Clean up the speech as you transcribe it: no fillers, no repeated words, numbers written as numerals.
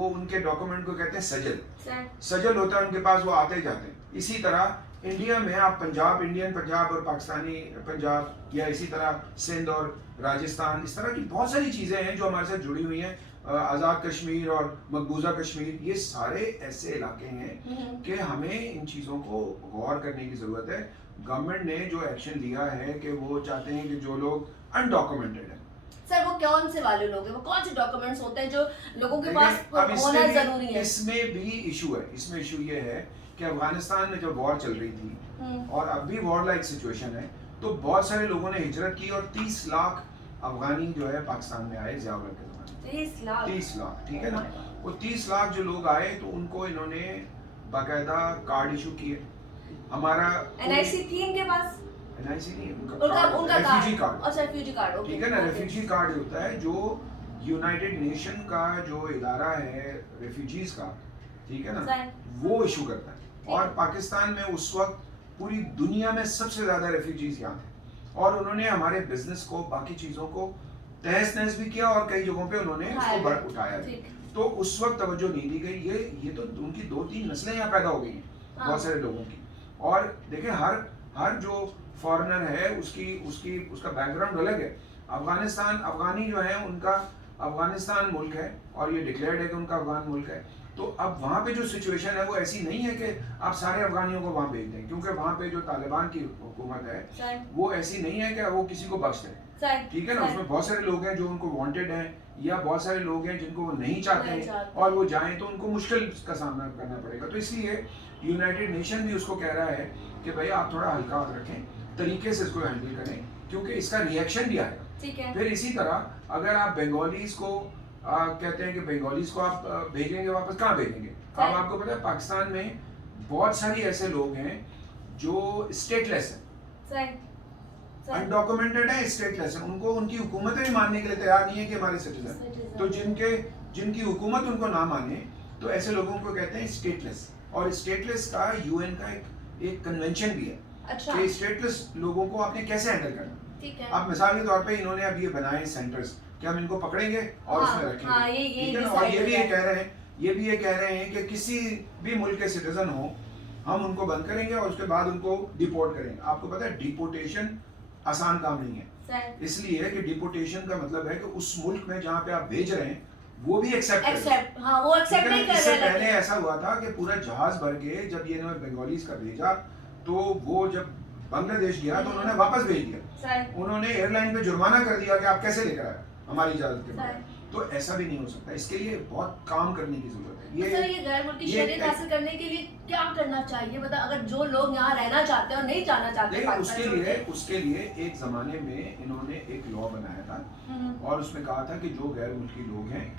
वो उनके डॉक्यूमेंट को कहते हैं सजल। सर सजल होता है उनके पास, वो आते जाते हैं। इसी तरह इंडिया में आप पंजाब, इंडियन पंजाब और पाकिस्तानी पंजाब, या इसी तरह सिंध और राजस्थान, इस तरह की बहुत सारी चीज़ें हैं जो हमारे साथ जुड़ी हुई हैं। आज़ाद कश्मीर और मकबूजा कश्मीर, ये सारे ऐसे इलाके हैं कि हमें इन चीज़ों को गौर करने की ज़रूरत है। गवर्नमेंट ने जो एक्शन लिया है कि वो चाहते हैं कि जो लोग अनडॉक्यूमेंटेड हैं, सर वो कौन से वाले लोग हैं, वो कौन से डॉक्यूमेंट्स होते हैं जो लोगों के पास देखिए, अब होना जरूरी है? इसमें भी इशू है। इसमें इशू ये है कि अफगानिस्तान में जब वॉर चल रही थी और अब भी वॉर लाइक सिचुएशन है, तो बहुत सारे लोगों ने हिजरत की और 30 लाख अफगानी जो है पाकिस्तान में आए ज़ियाउल हक के ज़माने में। 30 लाख, ठीक है ना। वो 30 लाख जो लोग आए तो उनको इन्होंने बाकायदा कार्ड इशू किए। हमारा एनआईसी थी इनके पास? एनआईसी नहीं, उनका रेफ्यूजी कार्ड। अच्छा, रेफ्यूजी कार्ड, ओके, ठीक है ना। रेफ्यूजी कार्ड होता है जो यूनाइटेड नेशन का जो इदारा है रेफ्यूजीज का, ठीक है ना, वो इशू करता है। और पाकिस्तान में उस वक्त पूरी दुनिया में सबसे ज्यादा रेफ्यूजीज यहाँ थे, और उन्होंने हमारे बिजनेस को, बाकी चीजों को तहस नहस भी किया और कई जगहों पे उन्होंने उसको उठाया भी। तो उस वक्त तवज्जो नहीं दी गई। ये तो उनकी 2-3 नस्लें यहाँ पैदा हो गई हैं बहुत सारे लोगों की। और देखें, हर जो फॉरेनर है उसका बैकग्राउंड अलग है। अफगानी जो है उनका अफगानिस्तान मुल्क है और ये डिक्लेयर्ड है कि उनका अफगान मुल्क है। तो अब वहाँ पे जो सिचुएशन है वो ऐसी नहीं है कि आप सारे अफगानियों को वहाँ भेज दें, क्योंकि वहाँ पे जो तालिबान की हुकूमत है वो ऐसी नहीं है कि वो किसी को बख्श दे, ठीक है ना। उसमें बहुत सारे लोग हैं जो उनको वांटेड हैं, या बहुत सारे लोग हैं जिनको वो नहीं चाहते हैं, और वो जाएं तो उनको मुश्किल का सामना करना पड़ेगा। तो इसलिए यूनाइटेड नेशन भी उसको कह रहा है कि भाई आप थोड़ा हल्का हाथ रखें, तरीके से इसको हैंडल करें, क्योंकि इसका रिएक्शन भी आएगा। ठीक है। फिर इसी तरह अगर आप बंगालीज को कहते हैं कि बंगालीज को आप भेजेंगे वापस, कहाँ भेजेंगे? अब आपको पता है पाकिस्तान में बहुत सारी ऐसे लोग हैं जो स्टेटलेस हैं, अनडॉक्यूमेंटेड है, स्टेटलेस है। उनको उनकी हुकूमतें भी मानने के लिए तैयार नहीं है कि हमारे सिटीजन। तो जिनकी हुकूमत उनको ना माने, तो ऐसे लोगों को कहते हैं स्टेटलेस। और स्टेटलेस का यूएन का एक कन्वेंशन भी है। अच्छा। कि स्टेटलेस लोगों को आपने कैसे हैंडल करना। ठीक है। अब मिसाल के तौर पे इन्होंने अब ये बनाए सेंटर्स कि हम इनको पकड़ेंगे और उसमें रखेंगे, ठीक है ना। और ये भी ये कह रहे हैं कि किसी भी मुल्क के सिटीजन हो, हम उनको बंद करेंगे और उसके बाद उनको डिपोर्ट करेंगे। आपको पता है डिपोर्टेशन आसान काम नहीं है, इसलिए कि डिपोर्टेशन का मतलब है कि उस मुल्क में जहाँ पे आप भेज रहे हैं वो भी एक्सेप्ट नहीं कर रहे। इससे पहले ऐसा हुआ था कि पूरा जहाज भर के जब ये इन्होंने बंगालीज का भेजा, तो वो जब बांग्लादेश गया तो उन्होंने वापस भेज दिया। उन्होंने एयरलाइन पे जुर्माना कर दिया कि आप कैसे लेकर आए हमारी इजाजत के बाद। तो ऐसा भी नहीं हो सकता। इसके लिए बहुत काम करने की जरूरत है। ये सर, ये गैर मुल्की शरीयत हासिल करने के लिए क्या करना चाहिए? मतलब अगर जो लोग यहाँ रहना चाहते हैं और नहीं जाना चाहते, उसके लिए एक जमाने में इन्होंने एक लॉ बनाया था और उसमें कहा था कि जो गैर मुल्की लोग हैं